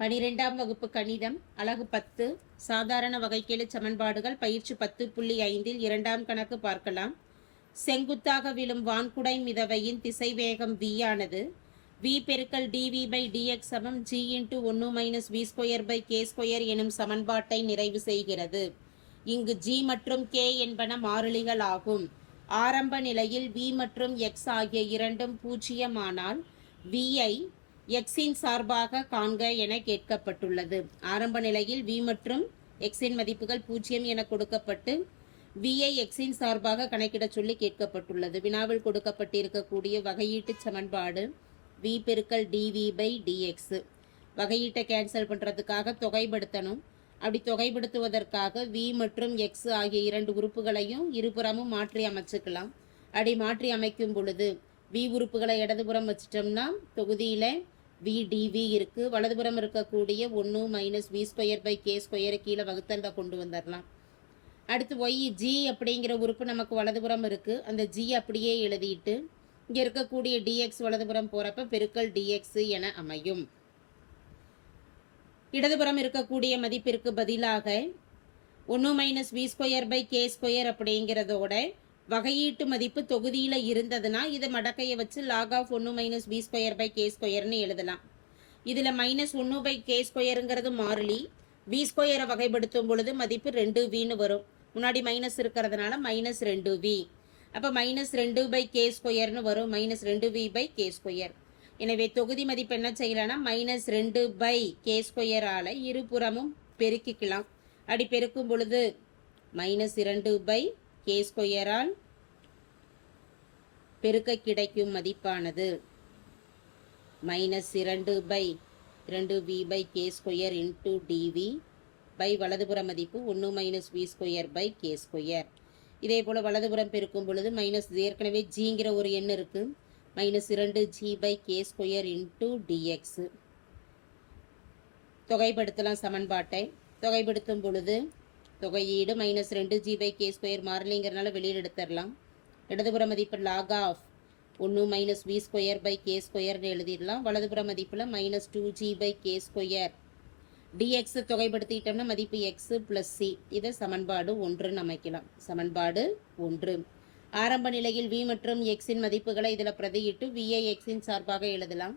12ஆம் வகுப்பு கணிதம் அலகு 10 சாதாரண வகைக்கெழு சமன்பாடுகள் பயிற்சி 10.5 இரண்டாம் கணக்கு பார்க்கலாம். செங்குத்தாக விழும் வான்குடை மிதவையின் திசைவேகம் v ஆனது v பெருக்கல் dv/dx சமம் g × 1 - v²/k² எனும் சமன்பாட்டை நிறைவு செய்கிறது. இங்கு g மற்றும் k என்பன மாறிலிகள் ஆகும். ஆரம்ப நிலையில் v மற்றும் x ஆகிய இரண்டும் பூஜ்ஜியமானால் v ஐ x இன் சார்பாக காண்க என கேட்கப்பட்டுள்ளது. ஆரம்ப நிலையில் v மற்றும் x இன் மதிப்புகள் 0 என கொடுக்கப்பட்டு v ஐ x இன் சார்பாக கணக்கிட சொல்லி கேட்கப்பட்டுள்ளது. வினாவில் கொடுக்கப்பட்டிருக்கக்கூடிய வகையீட்டு சமன்பாடு v பெருக்கல் dv/dx. வகையீட்டை கேன்சல் பண்ணுறதுக்காக தொகைப்படுத்தணும். அப்படி தொகைப்படுத்துவதற்காக v மற்றும் x ஆகிய இரண்டு உறுப்புகளையும் இருபுறமும் மாற்றி அமைச்சுக்கலாம். அப்படி மாற்றி அமைக்கும் பொழுது v உறுப்புகளை இடதுபுறம் வச்சிட்டோம்னா தொகுதியில் v dv இருக்கு. வலதுபுறம் இருக்கக்கூடிய 1 - v²/k² கீழே வகுத்தல்ல கொண்டு வந்துடலாம். அடுத்து y g அப்படிங்கிற உறுப்பு நமக்கு வலதுபுறம் இருக்கு. அந்த g அப்படியே எழுதிட்டு இங்கே இருக்கக்கூடிய dx வலதுபுறம் போறப்ப பெருக்கல் dx என அமையும். இடதுபுறம் இருக்கக்கூடிய மதிப்பிற்கு பதிலாக 1 - v²/k² அப்படிங்கிறதோட வகையீட்டு மதிப்பு தொகுதியில் இருந்ததுன்னா இதை மடக்கையை வச்சு log of 1 - v²/k² எழுதலாம். இதில் -1/k²ங்கிறது மாறிலி. v² வகைப்படுத்தும் பொழுது மதிப்பு 2vன்னு வரும். முன்னாடி மைனஸ் இருக்கிறதுனால -2v. அப்போ -2/k² வரும். -2v/k². எனவே தொகுதி மதிப்பு என்ன செய்யலாம்னா -2/k² இருபுறமும் பெருக்கிக்கலாம். அப்படி பெருக்கும் பொழுது -2/k² பெருக்க கிடைக்கும் மதிப்பானது -2/2v/k² × dv வலதுபுற மதிப்பு 1 - v²/k². இதே போல் வலதுபுறம் பெருக்கும் பொழுது ஏற்கனவே ஜிங்கிற ஒரு எண் இருக்கு. -2g/k² × dx. தொகைப்படுத்தலாம் சமன்பாட்டை. தொகைப்படுத்தும் பொழுது தொகையீடு -2g/k² மாறிலிங்கிறனால வெளியில் எடுத்துடலாம். இடதுபுற மதிப்பு log of 1 - v²/k² எழுதிடலாம். வலதுபுற மதிப்பில் -2g/k². dx தொகைப்படுத்திட்டோம்னா மதிப்பு x + c. இதை சமன்பாடு 1ன்னு அமைக்கலாம். சமன்பாடு 1. ஆரம்ப நிலையில் v மற்றும் x இன் மதிப்புகளை இதில் பிரதியிட்டு v ஐ x இன் சார்பாக எழுதலாம்.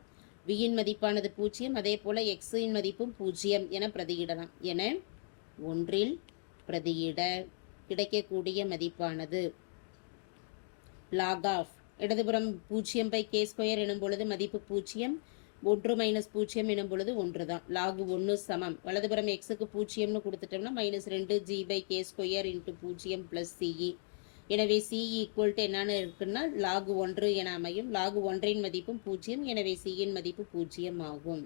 v இன் மதிப்பானது 0. அதே போல் x இன் மதிப்பும் 0 என பிரதியிடலாம். என 1ல் பிரதியிட கிடைக்கக்கூடிய மதிப்பானது log of இடதுபுறம் 0/k² எனும் பொழுது மதிப்பு 0. 1 - 0 எனும் பொழுது 1 தான். log 1 சமம். வலதுபுறம் xக்கு 0ன்னு கொடுத்துட்டோம்னா -2g/k² × 0 + ce. எனவே c = என்னன்னு இருக்குன்னா log 1 என அமையும். log 1ன் மதிப்பும் 0. எனவே c இன் மதிப்பு 0 ஆகும்.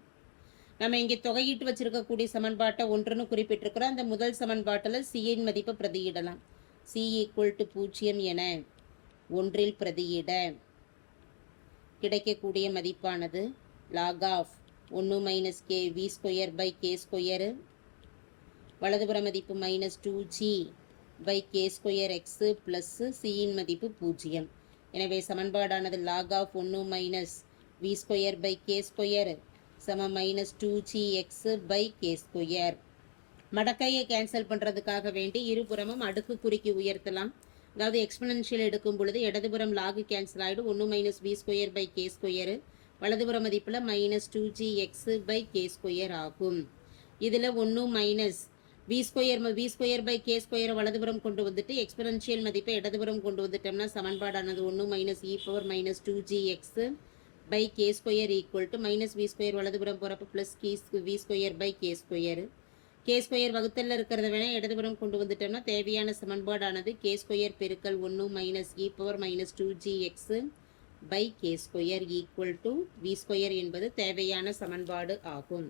நம்ம இங்கே தொகையிட்டு வச்சிருக்கக்கூடிய சமன்பாட்டை 1ன்னு குறிப்பிட்டிருக்கிறோம். அந்த முதல் சமன்பாட்டில் c இன் மதிப்பை பிரதியிடலாம். c = 0 என 1ல் பிரதியிட கிடைக்கக்கூடிய மதிப்பானது log of 1 - v²/k². வலதுபுற மதிப்பு -2g/k²x + c இன் மதிப்பு 0. எனவே சமன்பாடானது log of 1 - v²/k² சமம் -2gx/k². மடக்கையை கேன்சல் பண்ணுறதுக்காக வேண்டி இருபுறமும் அடுக்கு குறிக்கு உயர்த்தலாம். அதாவது எக்ஸ்பனன்ஷியல் எடுக்கும் பொழுது இடதுபுறம் லாகு கேன்சல் ஆகிடும். 1 - v²/k². வலதுபுற மதிப்பில் -2gx/k² ஆகும். இதில் 1 - v²/k² வலதுபுறம் கொண்டு வந்துட்டு எக்ஸ்பனன்ஷியல் மதிப்பை இடதுபுறம் கொண்டு வந்துட்டோம்னா சமன்பாடானது 1 - e⁻ -2gx/k² -v² வலதுபுறம் போகிறப்ப +v²/k². k² வகுத்தல்ல இருக்கிறத வேணா இடதுபுறம் கொண்டு வந்துட்டோம்னா தேவையான சமன்பாடானது k² பெருக்கல் 1 - e⁻ -2gx/k² v² என்பது தேவையான சமன்பாடு ஆகும்.